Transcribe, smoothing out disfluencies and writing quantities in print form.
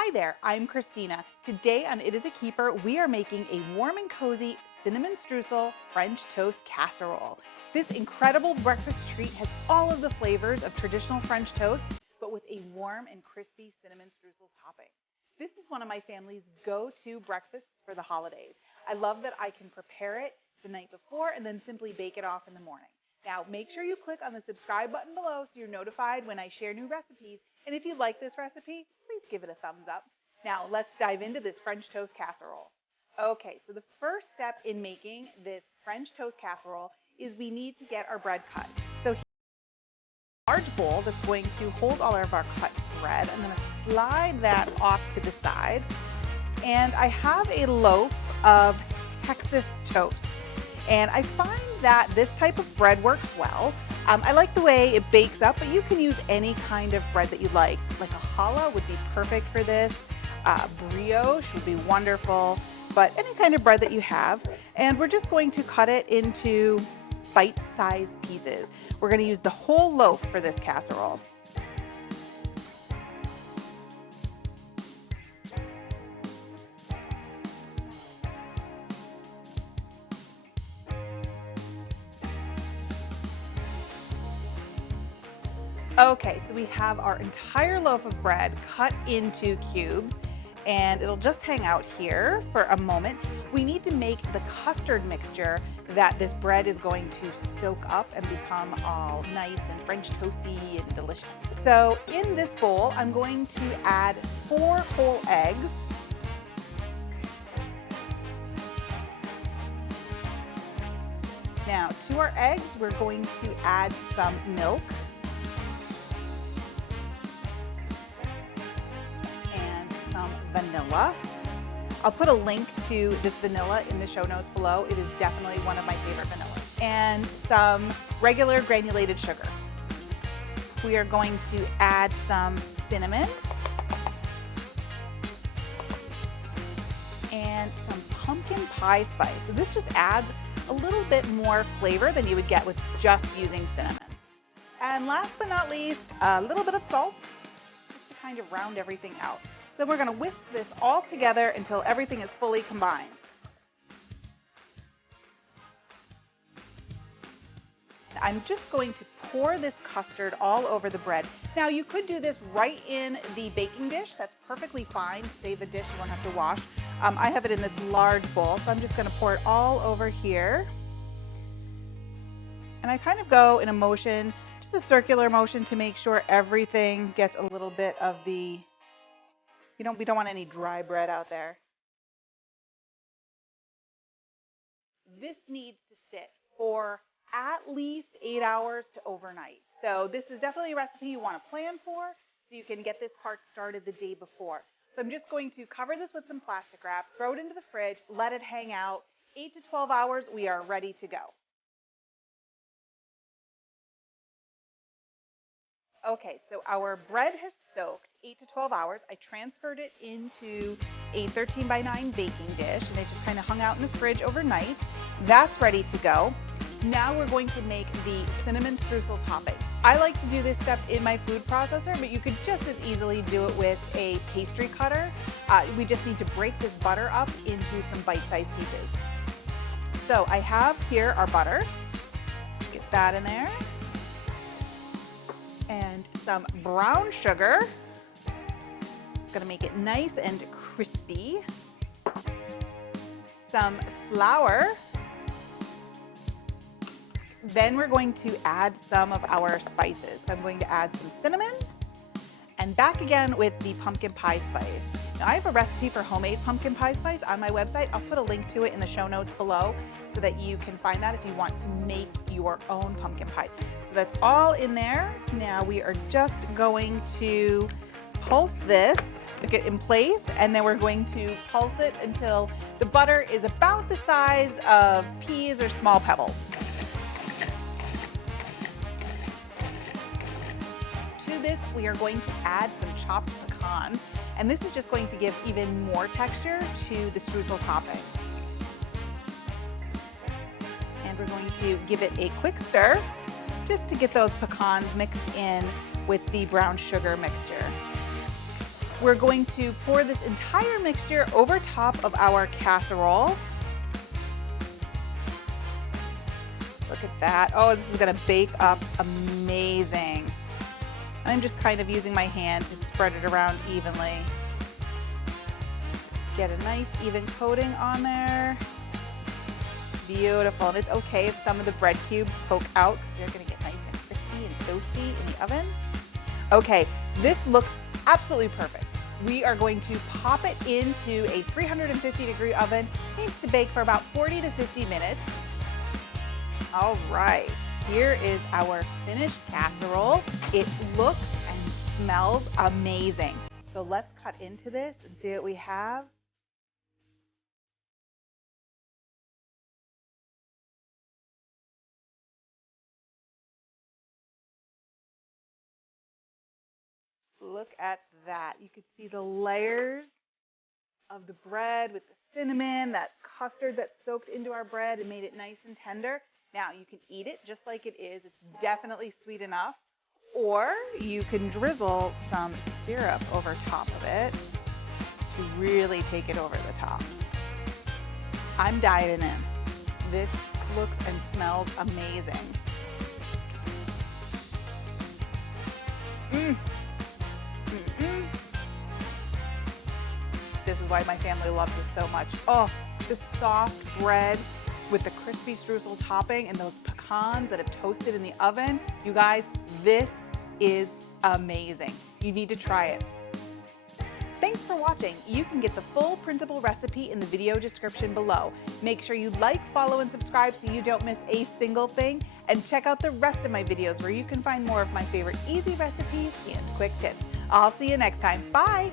Hi there, I'm Christina. Today on It Is a Keeper, we are making a warm and cozy cinnamon streusel French toast casserole. This incredible breakfast treat has all of the flavors of traditional French toast, but with a warm and crispy cinnamon streusel topping. This is one of my family's go-to breakfasts for the holidays. I love that I can prepare it the night before and then simply bake it off in the morning. Now, make sure you click on the subscribe button below so you're notified when I share new recipes. And if you like this recipe, please give it a thumbs up. Now, let's dive into this French toast casserole. Okay, so the first step in making this French toast casserole is we need to get our bread cut. So here's a large bowl that's going to hold all of our cut bread. I'm going to slide that off to the side. And I have a loaf of Texas toast. And I find that this type of bread works well. I like the way it bakes up, but you can use any kind of bread that you like. Like a challah would be perfect for this. Brioche would be wonderful, but any kind of bread that you have. And we're just going to cut it into bite-sized pieces. We're going to use the whole loaf for this casserole. Okay, so we have our entire loaf of bread cut into cubes, and it'll just hang out here for a moment. We need to make the custard mixture that this bread is going to soak up and become all nice and French toasty and delicious. So in this bowl, I'm going to add 4 whole eggs. Now, to our eggs, we're going to add some milk. Vanilla. I'll put a link to this vanilla in the show notes below. It is definitely one of my favorite vanillas. And some regular granulated sugar. We are going to add some cinnamon and some pumpkin pie spice. So this just adds a little bit more flavor than you would get with just using cinnamon. And last but not least, a little bit of salt, just to kind of round everything out. So we're going to whisk this all together until everything is fully combined. I'm just going to pour this custard all over the bread. Now you could do this right in the baking dish. That's perfectly fine. Save the dish, you won't have to wash. I have it in this large bowl, so I'm just going to pour it all over here. And I kind of go in a motion, just a circular motion, to make sure everything gets a little bit of the we don't want any dry bread out there. This needs to sit for at least 8 hours to overnight. So this is definitely a recipe you want to plan for so you can get this part started the day before. So I'm just going to cover this with some plastic wrap, throw it into the fridge, let it hang out. 8 to 12 hours, we are ready to go. Okay, so our bread has soaked 8 to 12 hours. I transferred it into a 13 by 9 baking dish, and it just kind of hung out in the fridge overnight. That's ready to go. Now we're going to make the cinnamon streusel topping. I like to do this step in my food processor, but you could just as easily do it with a pastry cutter. We just need to break this butter up into some bite-sized pieces. So I have here our butter. Get that in there. And some brown sugar. It's going to make it nice and crispy. Some flour. Then we're going to add some of our spices. So I'm going to add some cinnamon and back again with the pumpkin pie spice. Now I have a recipe for homemade pumpkin pie spice on my website. I'll put a link to it in the show notes below so that you can find that if you want to make your own pumpkin pie. So that's all in there. Now we are just going to pulse this, get it in place, and then we're going to pulse it until the butter is about the size of peas or small pebbles. To this, we are going to add some chopped pecans, and this is just going to give even more texture to the streusel topping. And we're going to give it a quick stir just to get those pecans mixed in with the brown sugar mixture. We're going to pour this entire mixture over top of our casserole. Look at that. Oh, this is gonna bake up amazing. I'm just kind of using my hand to spread it around evenly. Just get a nice even coating on there. Beautiful. And it's okay if some of the bread cubes poke out because they're gonna get nice and crispy and toasty in the oven. Okay, this looks absolutely perfect. We are going to pop it into a 350-degree oven. It needs to bake for about 40 to 50 minutes. All right, here is our finished casserole. It looks and smells amazing. So let's cut into this and see what we have. Look at that. You can see the layers of the bread with the cinnamon, that custard that soaked into our bread and made it nice and tender. Now you can eat it just like it is. It's definitely sweet enough. Or you can drizzle some syrup over top of it to really take it over the top. I'm diving in. This looks and smells amazing. This is why my family loves this so much. Oh, the soft bread with the crispy streusel topping and those pecans that have toasted in the oven. You guys, this is amazing. You need to try it. Thanks for watching. You can get the full printable recipe in the video description below. Make sure you like, follow, and subscribe so you don't miss a single thing. And check out the rest of my videos where you can find more of my favorite easy recipes and quick tips. I'll see you next time. Bye.